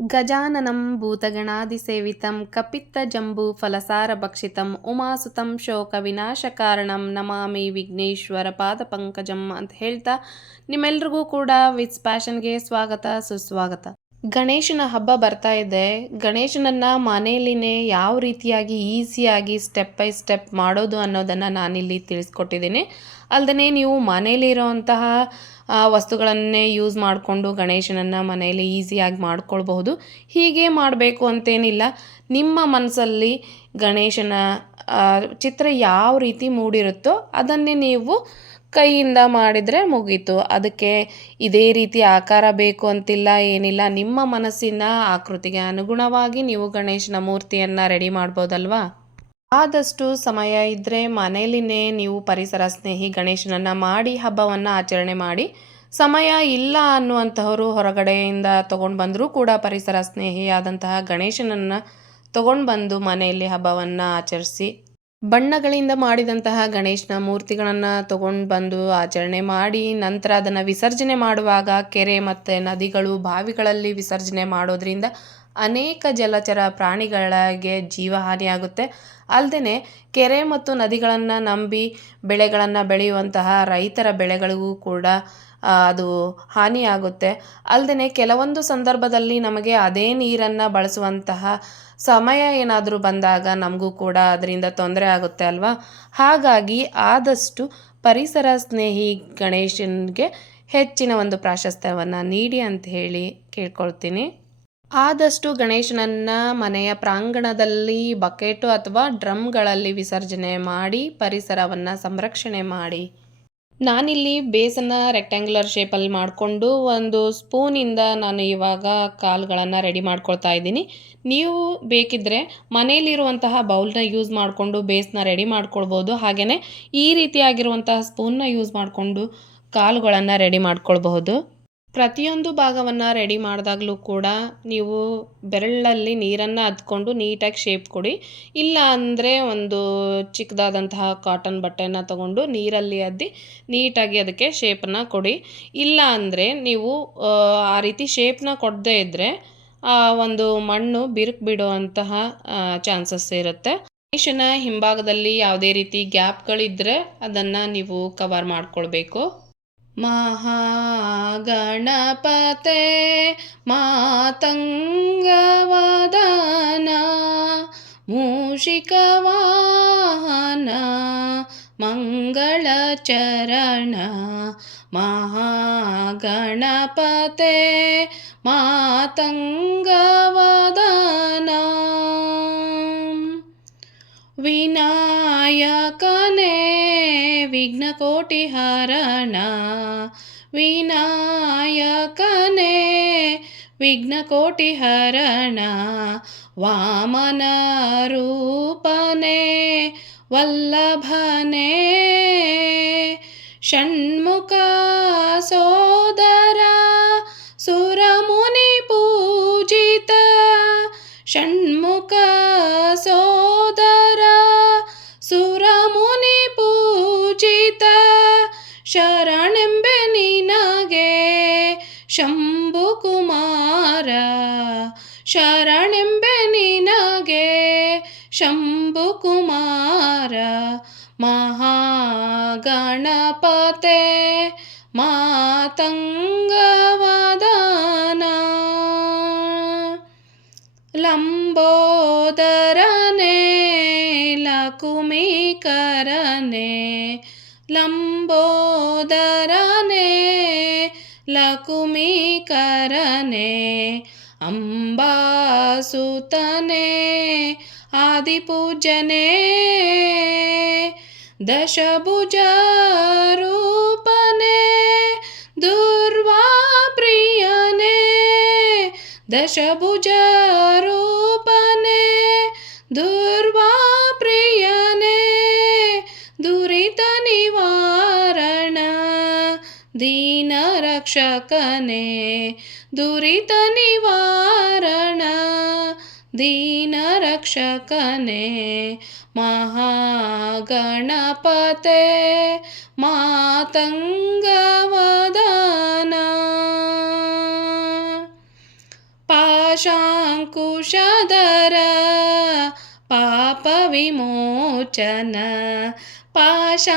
ಗಜಾನನಂ ಭೂತಗಣಾಧಿಸೇವಿತಂ ಕಪಿತ್ತಜಂಬೂಫಲಸಾರಭಕ್ಷಿತಂ ಉಮಾಸುತಂ ಶೋಕವಿನಾಶಕಾರಣಂ ನಮಾಮಿ ವಿಘ್ನೇಶ್ವರ ಪಾದಪಂಕಜಂ ಅಂತ ಹೇಳ್ತಾ ನಿಮ್ಮೆಲ್ರಿಗೂ ಕೂಡ ವಿತ್ ಪ್ಯಾಷನ್ಗೆ ಸ್ವಾಗತ ಸುಸ್ವಾಗತ. ಗಣೇಶನ ಹಬ್ಬ ಬರ್ತಾ ಇದೆ. ಗಣೇಶನನ್ನ ಮನೆಯಲ್ಲಿನೇ ಯಾವ ರೀತಿಯಾಗಿ ಈಸಿಯಾಗಿ ಸ್ಟೆಪ್ ಬೈ ಸ್ಟೆಪ್ ಮಾಡೋದು ಅನ್ನೋದನ್ನು ನಾನಿಲ್ಲಿ ತಿಳಿಸ್ಕೊಟ್ಟಿದ್ದೀನಿ. ಅಲ್ಲದೆ ನೀವು ಮನೆಯಲ್ಲಿರೋಂತಹ ವಸ್ತುಗಳನ್ನೇ ಯೂಸ್ ಮಾಡಿಕೊಂಡು ಗಣೇಶನನ್ನು ಮನೆಯಲ್ಲಿ ಈಸಿಯಾಗಿ ಮಾಡ್ಕೊಳ್ಬಹುದು. ಹೀಗೆ ಮಾಡಬೇಕು ಅಂತೇನಿಲ್ಲ. ನಿಮ್ಮ ಮನಸ್ಸಲ್ಲಿ ಗಣೇಶನ ಚಿತ್ರ ಯಾವ ರೀತಿ ಮೂಡಿರುತ್ತೋ ಅದನ್ನೇ ನೀವು ಕೈಯಿಂದ ಮಾಡಿದರೆ ಮುಗೀತು. ಅದಕ್ಕೆ ಇದೇ ರೀತಿ ಆಕಾರ ಬೇಕು ಅಂತಿಲ್ಲ, ಏನಿಲ್ಲ. ನಿಮ್ಮ ಮನಸ್ಸಿನ ಆಕೃತಿಗೆ ಅನುಗುಣವಾಗಿ ನೀವು ಗಣೇಶನ ಮೂರ್ತಿಯನ್ನು ರೆಡಿ ಮಾಡ್ಬೋದಲ್ವಾ. ಆದಷ್ಟು ಸಮಯ ಇದ್ದರೆ ಮನೆಯಲ್ಲಿನೇ ನೀವು ಪರಿಸರ ಸ್ನೇಹಿ ಗಣೇಶನನ್ನು ಮಾಡಿ ಹಬ್ಬವನ್ನು ಆಚರಣೆ ಮಾಡಿ. ಸಮಯ ಇಲ್ಲ ಅನ್ನುವಂತಹವರು ಹೊರಗಡೆಯಿಂದ ತೊಗೊಂಡು ಬಂದರೂ ಕೂಡ ಪರಿಸರ ಸ್ನೇಹಿಯಾದಂತಹ ಗಣೇಶನನ್ನು ತೊಗೊಂಡು ಬಂದು ಮನೆಯಲ್ಲಿ ಹಬ್ಬವನ್ನು ಆಚರಿಸಿ. ಬಣ್ಣಗಳಿಂದ ಮಾಡಿದಂತಹ ಗಣೇಶನ ಮೂರ್ತಿಗಳನ್ನು ತೊಗೊಂಡು ಬಂದು ಆಚರಣೆ ಮಾಡಿ ನಂತರ ಅದನ್ನು ವಿಸರ್ಜನೆ ಮಾಡುವಾಗ ಕೆರೆ ಮತ್ತು ನದಿಗಳು ಬಾವಿಗಳಲ್ಲಿ ವಿಸರ್ಜನೆ ಮಾಡೋದ್ರಿಂದ ಅನೇಕ ಜಲಚರ ಪ್ರಾಣಿಗಳಿಗೆ ಜೀವಹಾನಿಯಾಗುತ್ತೆ. ಅಲ್ಲದೆ ಕೆರೆ ಮತ್ತು ನದಿಗಳನ್ನು ನಂಬಿ ಬೆಳೆಗಳನ್ನು ಬೆಳೆಯುವಂತಹ ರೈತರ ಬೆಳೆಗಳಿಗೂ ಕೂಡ ಅದು ಹಾನಿಯಾಗುತ್ತೆ. ಅಲ್ಲದೆ ಕೆಲವೊಂದು ಸಂದರ್ಭದಲ್ಲಿ ನಮಗೆ ಅದೇ ನೀರನ್ನು ಬಳಸುವಂತಹ ಸಮಯ ಏನಾದರೂ ಬಂದಾಗ ನಮಗೂ ಕೂಡ ಅದರಿಂದ ತೊಂದರೆ ಆಗುತ್ತೆ ಅಲ್ವಾ. ಹಾಗಾಗಿ ಆದಷ್ಟು ಪರಿಸರ ಸ್ನೇಹಿ ಗಣೇಶನಿಗೆ ಹೆಚ್ಚಿನ ಒಂದು ಪ್ರಾಶಸ್ತ್ಯವನ್ನು ನೀಡಿ ಅಂತ ಹೇಳಿ ಕೇಳ್ಕೊಳ್ತೀನಿ. ಆದಷ್ಟು ಗಣೇಶನನ್ನು ಮನೆಯ ಪ್ರಾಂಗಣದಲ್ಲಿ ಬಕೆಟು ಅಥವಾ ಡ್ರಮ್ಗಳಲ್ಲಿ ವಿಸರ್ಜನೆ ಮಾಡಿ ಪರಿಸರವನ್ನು ಸಂರಕ್ಷಣೆ ಮಾಡಿ. ನಾನಿಲ್ಲಿ ಬೇಸನ್ನು ರೆಕ್ಟ್ಯಾಂಗ್ಯುಲರ್ ಶೇಪಲ್ಲಿ ಮಾಡಿಕೊಂಡು ಒಂದು ಸ್ಪೂನಿಂದ ನಾನು ಇವಾಗ ಕಾಲುಗಳನ್ನು ರೆಡಿ ಮಾಡ್ಕೊಳ್ತಾ ಇದ್ದೀನಿ. ನೀವು ಬೇಕಿದ್ದರೆ ಮನೆಯಲ್ಲಿರುವಂತಹ ಬೌಲ್ನ ಯೂಸ್ ಮಾಡಿಕೊಂಡು ಬೇಸ್ನ ರೆಡಿ ಮಾಡ್ಕೊಳ್ಬೋದು. ಹಾಗೆಯೇ ಈ ರೀತಿಯಾಗಿರುವಂತಹ ಸ್ಪೂನ್ನ ಯೂಸ್ ಮಾಡಿಕೊಂಡು ಕಾಲುಗಳನ್ನು ರೆಡಿ ಮಾಡ್ಕೊಳ್ಬಹುದು. ಪ್ರತಿಯೊಂದು ಭಾಗವನ್ನು ರೆಡಿ ಮಾಡಿದಾಗಲೂ ಕೂಡ ನೀವು ಬೆರಳಲ್ಲಿ ನೀರನ್ನು ಅದ್ಕೊಂಡು ನೀಟಾಗಿ ಶೇಪ್ ಕೊಡಿ. ಇಲ್ಲ ಅಂದರೆ ಒಂದು ಚಿಕ್ಕದಾದಂತಹ ಕಾಟನ್ ಬಟ್ಟೆಯನ್ನು ತಗೊಂಡು ನೀರಲ್ಲಿ ಅದ್ದಿ ನೀಟಾಗಿ ಅದಕ್ಕೆ ಶೇಪನ್ನು ಕೊಡಿ. ಇಲ್ಲ ಅಂದರೆ ನೀವು ಆ ರೀತಿ ಶೇಪ್ನ ಕೊಡದೇ ಇದ್ದರೆ ಒಂದು ಮಣ್ಣು ಬಿರುಕು ಬಿಡುವಂತಹ ಚಾನ್ಸಸ್ ಇರುತ್ತೆ. ಗಣೇಶನ ಹಿಂಭಾಗದಲ್ಲಿ ಯಾವುದೇ ರೀತಿ ಗ್ಯಾಪ್ಗಳಿದ್ದರೆ ಅದನ್ನು ನೀವು ಕವರ್ ಮಾಡ್ಕೊಳ್ಬೇಕು. ಮಹಾಗಣಪತೆ ಮಾತಂಗವದನ ಮೂಷಿಕವಾಹನ ಮಂಗಳಚರಣ ಮಹಾಗಣಪತೆ ಮಾತಂಗವದನ ವಿನಾಯಕನೇ ವಿಘ್ನಕೋಟಿಹರಣ ವಿನಾಯಕನೇ ವಿಘ್ನಕೋಟಿಹರಣ ವಾಮನ ರೂಪನೇ ವಲ್ಲಭನೇ ಷಣ್ಮುಖ ಸೋದರ ಸುರಮುನಿ ಪೂಜಿತ ಷಣ್ಮುಖ ಸೋದರ ಸುರಮುನಿ ಪೂಜಿತ ಶರಣೆಂಬೆ ನಿನಗೆ ಶಂಭು ಕುಮಾರ ಶರಣೆಂಬೆ ನಿನಗೆ ಶಂಭು ಕುಮಾರ ಮಹಾಗಣಪತೆ ಮಾತಂಗವದನ ಲಂಬೋದರನೇ ಲಕುಮಿಕರನೇ ಲಂಬೋದರನೇ ಲಕುಮಿಕರನೇ ಅಂಬಾಸುತನೇ ಆದಿಪೂಜನೇ ದಶಭುಜ ರೂಪನೇ ದುರ್ವಾಪ್ರಿಯನೇ ದಶಭುಜ ರೂಪನೇ ದುರ್ವಾಪ್ರಿಯನೇ ದುರಿತ ನಿವಾರಣ ದೀನ ರಕ್ಷಕನೇ ದುರಿತ ನಿವಾರಣ ದೀನ ರಕ್ಷಕನೇ ಮಹಾಗಣಪತೆ ಮಾತಂಗವದನ ಪಾಶಾಂಕುಶಧರ ಪಾಪ ವಿಮೋಚನ ಪಾಶಾಂಕುಶಧರ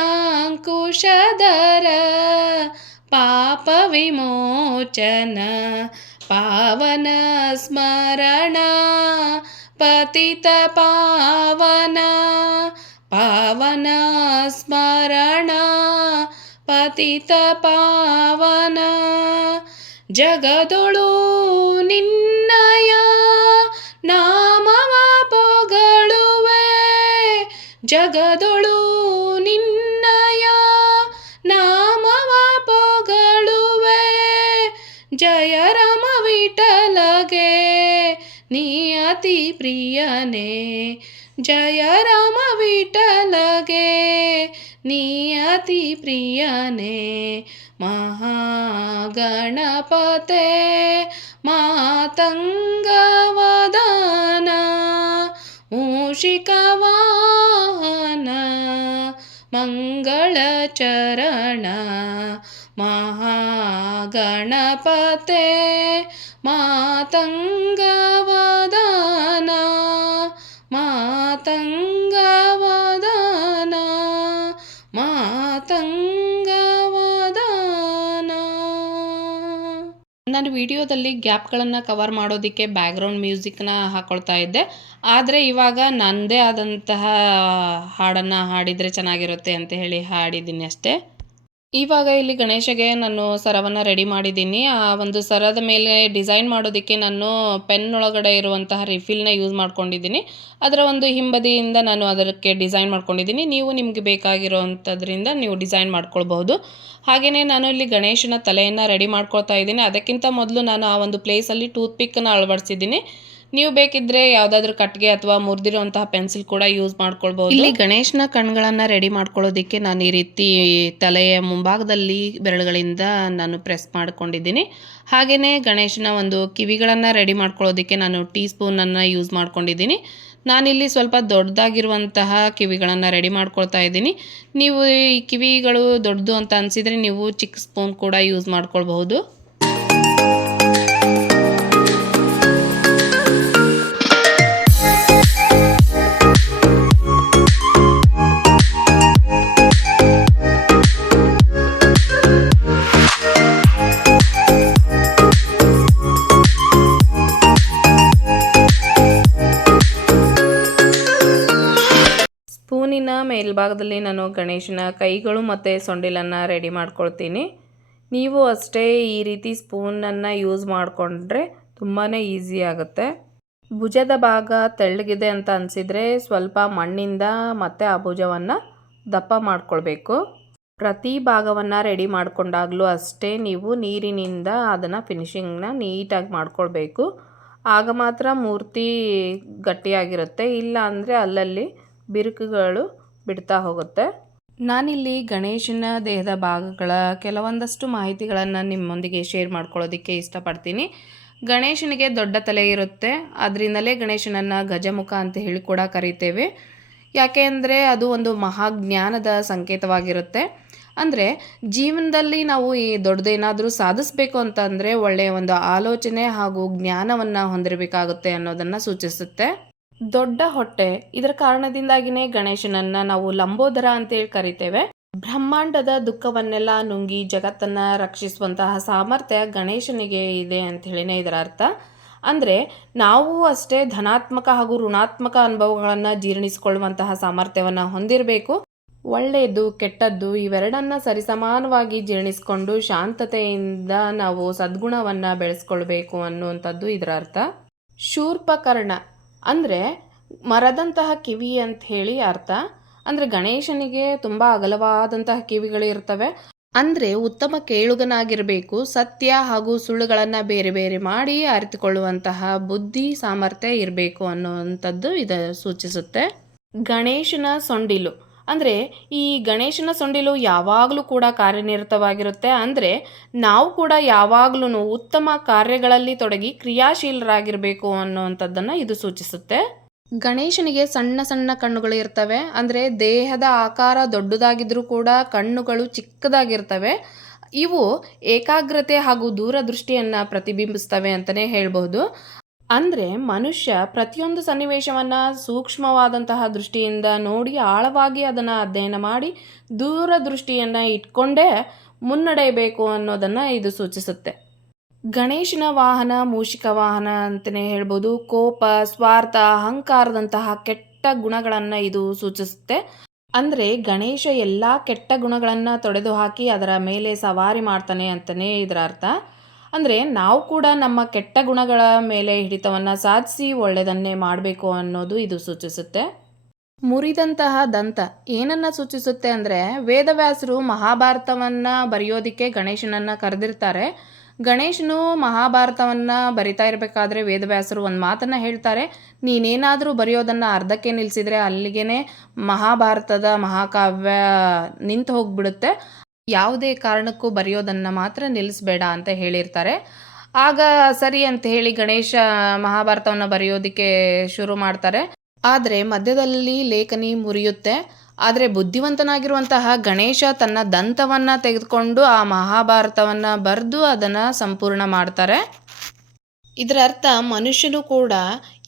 ಪಾಪ ವಿಮೋಚನ ಪಾವನ ಸ್ಮರಣ ಪತಿತ ಪಾವನ ಪಾವನ ಸ್ಮರಣ ಪತಿತ ಪಾವನ ಜಗದೊಳು ನಿನ್ನಯ ನಾಮವ ಪೊಗಳುವೆ ಜಗದೊಳು ನಿನ್ನಯ ನಾಮವ ಪೊಗಳುವೆ ಜಯ ರಾಮ ವಿಠಲಗೆ ನೀ ಅತಿ ಪ್ರಿಯನೇ ಜಯ ರಾಮ ವಿಠಲಗೆ ನೀ ಅತಿ ಪ್ರಿಯನೇ ಮಹಾಗಣಪತೆ ಮಾತಂಗವದನ ಮೂಷಿಕವಾಹನ ಮಂಗಳಚರಣ ಮಹಾಗಣಪತೆ ಮಾತಂಗವದನ ಮಾತಂಗವದನ ಮಾತಂಗವದನ. ನಾನು ವಿಡಿಯೋದಲ್ಲಿ ಗ್ಯಾಪ್ಗಳನ್ನು ಕವರ್ ಮಾಡೋದಕ್ಕೆ ಬ್ಯಾಕ್ಗ್ರೌಂಡ್ ಮ್ಯೂಸಿಕ್ನ ಹಾಕ್ಕೊಳ್ತಾ ಇದ್ದೆ, ಆದರೆ ಇವಾಗ ನನ್ನದೇ ಆದಂತಹ ಹಾಡನ್ನು ಹಾಡಿದರೆ ಚೆನ್ನಾಗಿರುತ್ತೆ ಅಂತ ಹೇಳಿ ಹಾಡಿದ್ದೀನಿ ಅಷ್ಟೇ. ಇವಾಗ ಇಲ್ಲಿ ಗಣೇಶಗೆ ನಾನು ಸರವನ್ನು ರೆಡಿ ಮಾಡಿದ್ದೀನಿ. ಆ ಒಂದು ಸರದ ಮೇಲೆ ಡಿಸೈನ್ ಮಾಡೋದಕ್ಕೆ ನಾನು ಪೆನ್ ಒಳಗಡೆ ಇರುವಂತಹ ರಿಫಿಲ್ನ ಯೂಸ್ ಮಾಡ್ಕೊಂಡಿದ್ದೀನಿ. ಅದರ ಒಂದು ಹಿಂಬದಿಯಿಂದ ನಾನು ಅದಕ್ಕೆ ಡಿಸೈನ್ ಮಾಡ್ಕೊಂಡಿದ್ದೀನಿ. ನೀವು ನಿಮಗೆ ಬೇಕಾಗಿರೋವಂಥದ್ರಿಂದ ನೀವು ಡಿಸೈನ್ ಮಾಡ್ಕೊಳ್ಬಹುದು. ಹಾಗೆಯೇ ನಾನು ಇಲ್ಲಿ ಗಣೇಶನ ತಲೆಯನ್ನು ರೆಡಿ ಮಾಡ್ಕೊಳ್ತಾ ಇದ್ದೀನಿ. ಅದಕ್ಕಿಂತ ಮೊದಲು ನಾನು ಆ ಒಂದು ಪ್ಲೇಸಲ್ಲಿ ಟೂತ್ ಪಿಕ್ಕನ್ನು ಅಳವಡಿಸಿದ್ದೀನಿ. ನೀವು ಬೇಕಿದ್ರೆ ಯಾವುದಾದ್ರೂ ಕಟ್ಟಿಗೆ ಅಥವಾ ಮುರಿದಿರುವಂತಹ ಪೆನ್ಸಿಲ್ ಕೂಡ ಯೂಸ್ ಮಾಡ್ಕೊಳ್ಬಹುದು. ಇಲ್ಲಿ ಗಣೇಶನ ಕಣ್ಗಳನ್ನು ರೆಡಿ ಮಾಡ್ಕೊಳ್ಳೋದಕ್ಕೆ ನಾನು ಈ ರೀತಿ ತಲೆಯ ಮುಂಭಾಗದಲ್ಲಿ ಬೆರಳುಗಳಿಂದ ನಾನು ಪ್ರೆಸ್ ಮಾಡ್ಕೊಂಡಿದ್ದೀನಿ. ಹಾಗೆಯೇ ಗಣೇಶನ ಒಂದು ಕಿವಿಗಳನ್ನು ರೆಡಿ ಮಾಡ್ಕೊಳ್ಳೋದಕ್ಕೆ ನಾನು ಟೀ ಸ್ಪೂನನ್ನು ಯೂಸ್ ಮಾಡ್ಕೊಂಡಿದ್ದೀನಿ. ನಾನಿಲ್ಲಿ ಸ್ವಲ್ಪ ದೊಡ್ಡದಾಗಿರುವಂತಹ ಕಿವಿಗಳನ್ನು ರೆಡಿ ಮಾಡ್ಕೊಳ್ತಾ ಇದ್ದೀನಿ. ನೀವು ಈ ಕಿವಿಗಳು ದೊಡ್ಡದು ಅಂತ ಅನಿಸಿದರೆ ನೀವು ಚಿಕ್ಕ ಸ್ಪೂನ್ ಕೂಡ ಯೂಸ್ ಮಾಡ್ಕೊಳ್ಬಹುದು. ಸ್ಪೂನಿನ ಮೇಲ್ಭಾಗದಲ್ಲಿ ನಾನು ಗಣೇಶನ ಕೈಗಳು ಮತ್ತು ಸೊಂಡಿಲನ್ನು ರೆಡಿ ಮಾಡ್ಕೊಳ್ತೀನಿ. ನೀವು ಅಷ್ಟೇ ಈ ರೀತಿ ಸ್ಪೂನನ್ನು ಯೂಸ್ ಮಾಡಿಕೊಂಡ್ರೆ ತುಂಬಾ ಈಸಿ ಆಗುತ್ತೆ. ಭುಜದ ಭಾಗ ತೆಳ್ಳಗಿದೆ ಅಂತ ಅನಿಸಿದರೆ ಸ್ವಲ್ಪ ಮಣ್ಣಿಂದ ಮತ್ತು ಆ ಭುಜವನ್ನು ದಪ್ಪ ಮಾಡ್ಕೊಳ್ಬೇಕು. ಪ್ರತಿ ಭಾಗವನ್ನು ರೆಡಿ ಮಾಡಿಕೊಂಡಾಗಲೂ ಅಷ್ಟೇ ನೀವು ನೀರಿನಿಂದ ಅದನ್ನು ಫಿನಿಶಿಂಗ್ನ ನೀಟಾಗಿ ಮಾಡ್ಕೊಳ್ಬೇಕು. ಆಗ ಮಾತ್ರ ಮೂರ್ತಿ ಗಟ್ಟಿಯಾಗಿರುತ್ತೆ, ಇಲ್ಲ ಅಂದರೆ ಅಲ್ಲಲ್ಲಿ ಬಿರುಕುಗಳು ಬಿಡ್ತಾ ಹೋಗುತ್ತೆ. ನಾನಿಲ್ಲಿ ಗಣೇಶನ ದೇಹದ ಭಾಗಗಳ ಕೆಲವೊಂದಷ್ಟು ಮಾಹಿತಿಗಳನ್ನು ನಿಮ್ಮೊಂದಿಗೆ ಶೇರ್ ಮಾಡ್ಕೊಳ್ಳೋದಕ್ಕೆ ಇಷ್ಟಪಡ್ತೀನಿ. ಗಣೇಶನಿಗೆ ದೊಡ್ಡ ತಲೆ ಇರುತ್ತೆ, ಅದರಿಂದಲೇ ಗಣೇಶನನ್ನು ಗಜಮುಖ ಅಂತ ಹೇಳಿ ಕೂಡ ಕರಿತೇವೆ. ಯಾಕೆ ಅಂದರೆ ಅದು ಒಂದು ಮಹಾಜ್ಞಾನದ ಸಂಕೇತವಾಗಿರುತ್ತೆ. ಅಂದರೆ ಜೀವನದಲ್ಲಿ ನಾವು ಈ ದೊಡ್ಡದೇನಾದರೂ ಸಾಧಿಸಬೇಕು ಅಂತಂದರೆ ಒಳ್ಳೆಯ ಒಂದು ಆಲೋಚನೆ ಹಾಗೂ ಜ್ಞಾನವನ್ನು ಹೊಂದಿರಬೇಕಾಗುತ್ತೆ ಅನ್ನೋದನ್ನು ಸೂಚಿಸುತ್ತೆ. ದೊಡ್ಡ ಹೊಟ್ಟೆ, ಇದರ ಕಾರಣದಿಂದಾಗಿಯೇ ಗಣೇಶನನ್ನು ನಾವು ಲಂಬೋದರ ಅಂತೇಳಿ ಕರಿತೇವೆ. ಬ್ರಹ್ಮಾಂಡದ ದುಃಖವನ್ನೆಲ್ಲ ನುಂಗಿ ಜಗತ್ತನ್ನು ರಕ್ಷಿಸುವಂತಹ ಸಾಮರ್ಥ್ಯ ಗಣೇಶನಿಗೆ ಇದೆ ಅಂತ ಹೇಳಿನೇ ಇದರ ಅರ್ಥ. ಅಂದರೆ ನಾವು ಅಷ್ಟೇ ಧನಾತ್ಮಕ ಹಾಗೂ ಋಣಾತ್ಮಕ ಅನುಭವಗಳನ್ನು ಜೀರ್ಣಿಸಿಕೊಳ್ಳುವಂತಹ ಸಾಮರ್ಥ್ಯವನ್ನು ಹೊಂದಿರಬೇಕು. ಒಳ್ಳೆಯದು ಕೆಟ್ಟದ್ದು ಇವೆರಡನ್ನ ಸರಿಸಮಾನವಾಗಿ ಜೀರ್ಣಿಸಿಕೊಂಡು ಶಾಂತತೆಯಿಂದ ನಾವು ಸದ್ಗುಣವನ್ನು ಬೆಳೆಸ್ಕೊಳ್ಬೇಕು ಅನ್ನುವಂಥದ್ದು ಇದರ ಅರ್ಥ. ಶೂರ್ಪಕರ್ಣ ಅಂದರೆ ಮರದಂತಹ ಕಿವಿ ಅಂತ ಹೇಳಿ ಅರ್ಥ. ಅಂದರೆ ಗಣೇಶನಿಗೆ ತುಂಬ ಅಗಲವಾದಂತಹ ಕಿವಿಗಳಿರ್ತವೆ. ಅಂದರೆ ಉತ್ತಮ ಕೇಳುಗನಾಗಿರಬೇಕು. ಸತ್ಯ ಹಾಗೂ ಸುಳ್ಳುಗಳನ್ನು ಬೇರೆ ಬೇರೆ ಮಾಡಿ ಅರಿತುಕೊಳ್ಳುವಂತಹ ಬುದ್ಧಿ ಸಾಮರ್ಥ್ಯ ಇರಬೇಕು ಅನ್ನುವಂಥದ್ದು ಇದು ಸೂಚಿಸುತ್ತೆ. ಗಣೇಶನ ಸೊಂಡಿಲು ಅಂದರೆ ಈ ಗಣೇಶನ ಸೊಂಡಿಲು ಯಾವಾಗಲೂ ಕೂಡ ಕಾರ್ಯನಿರತವಾಗಿರುತ್ತೆ. ಅಂದರೆ ನಾವು ಕೂಡ ಯಾವಾಗಲೂ ಉತ್ತಮ ಕಾರ್ಯಗಳಲ್ಲಿ ತೊಡಗಿ ಕ್ರಿಯಾಶೀಲರಾಗಿರಬೇಕು ಅನ್ನುವಂಥದ್ದನ್ನು ಇದು ಸೂಚಿಸುತ್ತೆ. ಗಣೇಶನಿಗೆ ಸಣ್ಣ ಸಣ್ಣ ಕಣ್ಣುಗಳು ಇರ್ತವೆ. ಅಂದರೆ ದೇಹದ ಆಕಾರ ದೊಡ್ಡದಾಗಿದ್ರೂ ಕೂಡ ಕಣ್ಣುಗಳು ಚಿಕ್ಕದಾಗಿರ್ತವೆ. ಇವು ಏಕಾಗ್ರತೆ ಹಾಗೂ ದೂರದೃಷ್ಟಿಯನ್ನು ಪ್ರತಿಬಿಂಬಿಸ್ತವೆ ಅಂತಲೇ ಹೇಳ್ಬೋದು. ಅಂದರೆ ಮನುಷ್ಯ ಪ್ರತಿಯೊಂದು ಸನ್ನಿವೇಶವನ್ನು ಸೂಕ್ಷ್ಮವಾದಂತಹ ದೃಷ್ಟಿಯಿಂದ ನೋಡಿ ಆಳವಾಗಿ ಅದನ್ನು ಅಧ್ಯಯನ ಮಾಡಿ ದೂರದೃಷ್ಟಿಯನ್ನು ಇಟ್ಕೊಂಡೇ ಮುನ್ನಡೆಯಬೇಕು ಅನ್ನೋದನ್ನು ಇದು ಸೂಚಿಸುತ್ತೆ. ಗಣೇಶನ ವಾಹನ ಮೂಷಿಕ ವಾಹನ ಅಂತಲೇ ಹೇಳ್ಬೋದು. ಕೋಪ, ಸ್ವಾರ್ಥ, ಅಹಂಕಾರದಂತಹ ಕೆಟ್ಟ ಗುಣಗಳನ್ನು ಇದು ಸೂಚಿಸುತ್ತೆ. ಅಂದರೆ ಗಣೇಶ ಎಲ್ಲ ಕೆಟ್ಟ ಗುಣಗಳನ್ನು ತೊಡೆದು ಹಾಕಿ ಅದರ ಮೇಲೆ ಸವಾರಿ ಮಾಡ್ತಾನೆ ಅಂತಲೇ ಇದರ ಅರ್ಥ. ಅಂದರೆ ನಾವು ಕೂಡ ನಮ್ಮ ಕೆಟ್ಟ ಗುಣಗಳ ಮೇಲೆ ಹಿಡಿತವನ್ನು ಸಾಧಿಸಿ ಒಳ್ಳೆಯದನ್ನೇ ಮಾಡಬೇಕು ಅನ್ನೋದು ಇದು ಸೂಚಿಸುತ್ತೆ. ಮುರಿದಂತಹ ದಂತ ಏನನ್ನು ಸೂಚಿಸುತ್ತೆ ಅಂದರೆ ವೇದವ್ಯಾಸರು ಮಹಾಭಾರತವನ್ನು ಬರೆಯೋದಕ್ಕೆ ಗಣೇಶನನ್ನು ಕರೆದಿರ್ತಾರೆ. ಗಣೇಶನು ಮಹಾಭಾರತವನ್ನು ಬರಿತಾ ಇರಬೇಕಾದ್ರೆ ವೇದವ್ಯಾಸರು ಒಂದು ಮಾತನ್ನು ಹೇಳ್ತಾರೆ, ನೀನೇನಾದರೂ ಬರೆಯೋದನ್ನು ಅರ್ಧಕ್ಕೆ ನಿಲ್ಲಿಸಿದರೆ ಅಲ್ಲಿಗೆ ಮಹಾಭಾರತದ ಮಹಾಕಾವ್ಯ ನಿಂತು ಹೋಗ್ಬಿಡುತ್ತೆ, ಯಾವುದೇ ಕಾರಣಕ್ಕೂ ಬರೆಯೋದನ್ನು ಮಾತ್ರ ನಿಲ್ಲಿಸಬೇಡ ಅಂತ ಹೇಳಿರ್ತಾರೆ. ಆಗ ಸರಿ ಅಂತ ಹೇಳಿ ಗಣೇಶ ಮಹಾಭಾರತವನ್ನು ಬರೆಯೋದಕ್ಕೆ ಶುರು ಮಾಡ್ತಾರೆ. ಆದರೆ ಮಧ್ಯದಲ್ಲಿ ಲೇಖನಿ ಮುರಿಯುತ್ತೆ. ಆದರೆ ಬುದ್ಧಿವಂತನಾಗಿರುವಂತಹ ಗಣೇಶ ತನ್ನ ದಂತವನ್ನು ತೆಗೆದುಕೊಂಡು ಆ ಮಹಾಭಾರತವನ್ನು ಬರೆದು ಅದನ್ನು ಸಂಪೂರ್ಣ ಮಾಡ್ತಾರೆ. ಇದರ ಅರ್ಥ ಮನುಷ್ಯನು ಕೂಡ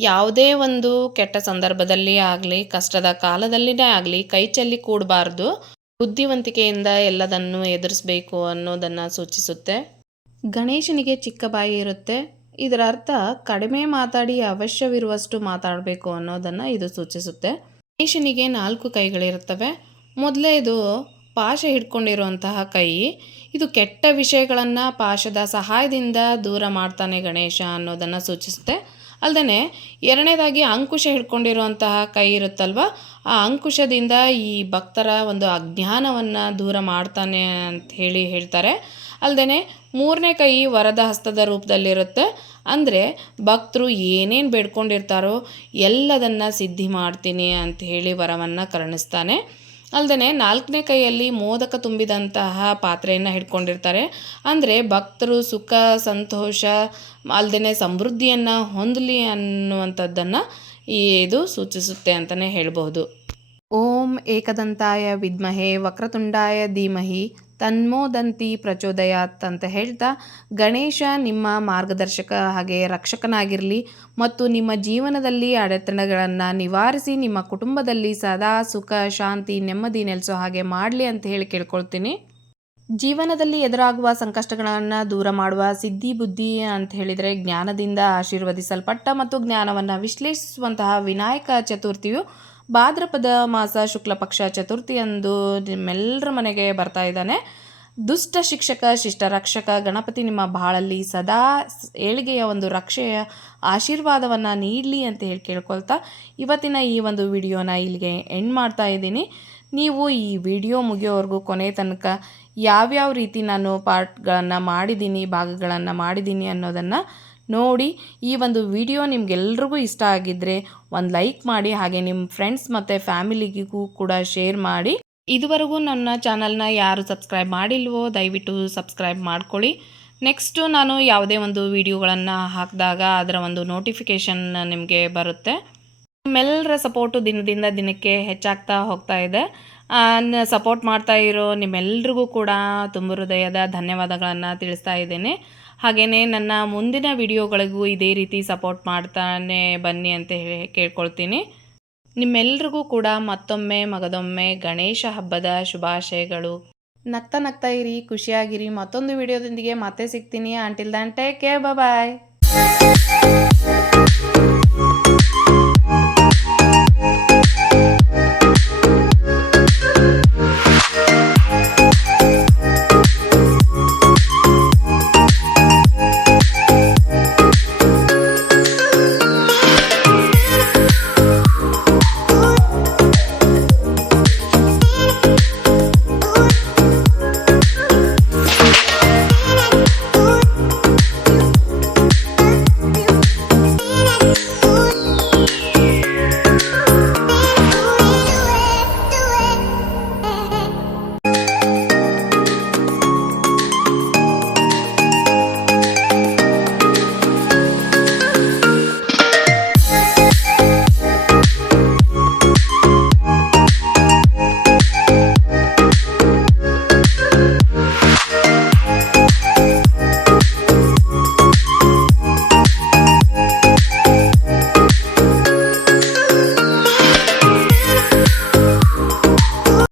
ಯಾವುದೇ ಒಂದು ಕೆಟ್ಟ ಸಂದರ್ಭದಲ್ಲಿ ಆಗಲಿ ಕಷ್ಟದ ಕಾಲದಲ್ಲಿನೇ ಆಗಲಿ ಕೈ ಚೆಲ್ಲಿ ಕೂಡಬಾರ್ದು, ಬುದ್ಧಿವಂತಿಕೆಯಿಂದ ಎಲ್ಲದನ್ನು ಎದುರಿಸಬೇಕು ಅನ್ನೋದನ್ನು ಸೂಚಿಸುತ್ತೆ. ಗಣೇಶನಿಗೆ ಚಿಕ್ಕ ಬಾಯಿ ಇರುತ್ತೆ. ಇದರ ಅರ್ಥ ಕಡಿಮೆ ಮಾತಾಡಿ ಅವಶ್ಯವಿರುವಷ್ಟು ಮಾತಾಡಬೇಕು ಅನ್ನೋದನ್ನು ಇದು ಸೂಚಿಸುತ್ತೆ. ಗಣೇಶನಿಗೆ 4 ಕೈಗಳಿರುತ್ತವೆ. ಮೊದಲೇದು ಪಾಶ ಹಿಡ್ಕೊಂಡಿರುವಂತಹ ಕೈ. ಇದು ಕೆಟ್ಟ ವಿಷಯಗಳನ್ನು ಪಾಶದ ಸಹಾಯದಿಂದ ದೂರ ಮಾಡ್ತಾನೆ ಗಣೇಶ ಅನ್ನೋದನ್ನು ಸೂಚಿಸುತ್ತೆ. ಅಲ್ಲದೆ ಎರಡನೇದಾಗಿ ಅಂಕುಶ ಹಿಡ್ಕೊಂಡಿರುವಂತಹ ಕೈ ಇರುತ್ತಲ್ವ, ಆ ಅಂಕುಶದಿಂದ ಈ ಭಕ್ತರ ಒಂದು ಅಜ್ಞಾನವನ್ನು ದೂರ ಮಾಡ್ತಾನೆ ಅಂತ ಹೇಳ್ತಾರೆ. ಅಲ್ಲದೆ ಮೂರನೇ ಕೈ ವರದ ಹಸ್ತದ ರೂಪದಲ್ಲಿರುತ್ತೆ. ಅಂದರೆ ಭಕ್ತರು ಏನೇನು ಬೇಡ್ಕೊಂಡಿರ್ತಾರೋ ಎಲ್ಲದನ್ನು ಸಿದ್ಧಿ ಮಾಡ್ತೀನಿ ಅಂತ ಹೇಳಿ ವರವನ್ನು ಕರುಣಿಸ್ತಾನೆ. ಅಲ್ಲದೆ 4ನೇ ಕೈಯಲ್ಲಿ ಮೋದಕ ತುಂಬಿದಂತಹ ಪಾತ್ರೆಯನ್ನು ಹಿಡ್ಕೊಂಡಿರ್ತಾರೆ. ಅಂದರೆ ಭಕ್ತರು ಸುಖ ಸಂತೋಷ ಅಲ್ಲದೆ ಸಮೃದ್ಧಿಯನ್ನು ಹೊಂದಲಿ ಅನ್ನುವಂಥದ್ದನ್ನು ಇದು ಸೂಚಿಸುತ್ತೆ ಅಂತಲೇ ಹೇಳ್ಬೋದು. ಓಂ ಏಕದಂತಾಯ ವಿದ್ಮಹೇ ವಕ್ರತುಂಡಾಯ ಧೀಮಹಿ ತನ್ಮೋದಂತಿ ಪ್ರಚೋದಯಾತ್ ಅಂತ ಹೇಳ್ತಾ ಗಣೇಶ ನಿಮ್ಮ ಮಾರ್ಗದರ್ಶಕ ಹಾಗೆ ರಕ್ಷಕನಾಗಿರಲಿ ಮತ್ತು ನಿಮ್ಮ ಜೀವನದಲ್ಲಿ ಅಡೆತಡೆಗಳನ್ನು ನಿವಾರಿಸಿ ನಿಮ್ಮ ಕುಟುಂಬದಲ್ಲಿ ಸದಾ ಸುಖ ಶಾಂತಿ ನೆಮ್ಮದಿ ನೆಲೆಸೋ ಹಾಗೆ ಮಾಡಲಿ ಅಂತ ಹೇಳಿ ಕೇಳ್ಕೊಳ್ತೀನಿ. ಜೀವನದಲ್ಲಿ ಎದುರಾಗುವ ಸಂಕಷ್ಟಗಳನ್ನು ದೂರ ಮಾಡುವ ಸಿದ್ಧಿ ಬುದ್ಧಿ ಅಂತ ಹೇಳಿದರೆ ಜ್ಞಾನದಿಂದ ಆಶೀರ್ವದಿಸಲ್ಪಟ್ಟ ಮತ್ತು ಜ್ಞಾನವನ್ನು ವಿಶ್ಲೇಷಿಸುವಂತಹ ವಿನಾಯಕ ಚತುರ್ಥಿಯು ಭಾದ್ರಪದ ಮಾಸ ಶುಕ್ಲ ಪಕ್ಷ ಚತುರ್ಥಿಯಂದು ನಿಮ್ಮೆಲ್ಲರ ಮನೆಗೆ ಬರ್ತಾ ಇದ್ದಾನೆ. ದುಷ್ಟ ಶಿಕ್ಷಕ ಶಿಷ್ಟ ರಕ್ಷಕ ಗಣಪತಿ ನಿಮ್ಮ ಬಾಳಲ್ಲಿ ಸದಾ ಏಳಿಗೆಯ ಒಂದು ರಕ್ಷೆಯ ಆಶೀರ್ವಾದವನ್ನು ನೀಡಲಿ ಅಂತ ಹೇಳಿ ಕೇಳ್ಕೊಳ್ತಾ ಇವತ್ತಿನ ಈ ಒಂದು ವಿಡಿಯೋನ ಇಲ್ಲಿಗೆ ಎಂಡ್ ಮಾಡ್ತಾ ಇದ್ದೀನಿ. ನೀವು ಈ ವಿಡಿಯೋ ಮುಗಿಯೋವರೆಗೂ ಕೊನೆ ತನಕ ಯಾವ್ಯಾವ ರೀತಿ ನಾನು ಪಾರ್ಟ್ಗಳನ್ನು ಮಾಡಿದ್ದೀನಿ ಭಾಗಗಳನ್ನು ಮಾಡಿದ್ದೀನಿ ಅನ್ನೋದನ್ನು ನೋಡಿ. ಈ ಒಂದು ವಿಡಿಯೋ ನಿಮಗೆಲ್ರಿಗೂ ಇಷ್ಟ ಆಗಿದ್ದರೆ ಒಂದು ಲೈಕ್ ಮಾಡಿ, ಹಾಗೆ ನಿಮ್ಮ ಫ್ರೆಂಡ್ಸ್ ಮತ್ತು ಫ್ಯಾಮಿಲಿಗೂ ಕೂಡ ಶೇರ್ ಮಾಡಿ. ಇದುವರೆಗೂ ನನ್ನ ಚಾನಲ್ನ ಯಾರು ಸಬ್ಸ್ಕ್ರೈಬ್ ಮಾಡಿಲ್ವೋ ದಯವಿಟ್ಟು ಸಬ್ಸ್ಕ್ರೈಬ್ ಮಾಡ್ಕೊಳ್ಳಿ. ನೆಕ್ಸ್ಟು ನಾನು ಯಾವುದೇ ಒಂದು ವಿಡಿಯೋಗಳನ್ನು ಹಾಕಿದಾಗ ಅದರ ಒಂದು ನೋಟಿಫಿಕೇಷನ್ ನಿಮಗೆ ಬರುತ್ತೆ. ನಿಮ್ಮೆಲ್ಲರ ಸಪೋರ್ಟು ದಿನದಿಂದ ದಿನಕ್ಕೆ ಹೆಚ್ಚಾಗ್ತಾ ಹೋಗ್ತಾ ಇದೆ. ಸಪೋರ್ಟ್ ಮಾಡ್ತಾ ಇರೋ ನಿಮ್ಮೆಲ್ರಿಗೂ ಕೂಡ ತುಂಬ ಹೃದಯದ ಧನ್ಯವಾದಗಳನ್ನು ತಿಳಿಸ್ತಾ ಇದ್ದೇನೆ. ಹಾಗೆಯೇ ನನ್ನ ಮುಂದಿನ ವಿಡಿಯೋಗಳಿಗೂ ಇದೇ ರೀತಿ ಸಪೋರ್ಟ್ ಮಾಡ್ತಾನೆ ಬನ್ನಿ ಅಂತ ಹೇಳಿ ಕೇಳ್ಕೊಳ್ತೀನಿ. ನಿಮ್ಮೆಲ್ರಿಗೂ ಕೂಡ ಮತ್ತೊಮ್ಮೆ ಮಗದೊಮ್ಮೆ ಗಣೇಶ ಹಬ್ಬದ ಶುಭಾಶಯಗಳು. ನಗ್ತಾ ಇರಿ, ಖುಷಿಯಾಗಿರಿ. ಮತ್ತೊಂದು ವಿಡಿಯೋದೊಂದಿಗೆ ಮತ್ತೆ ಸಿಗ್ತೀನಿ. ಅಂಟಿಲ್ ದನ್ ಟೇಕ್ ಕೇರ್, ಬಾಯ್.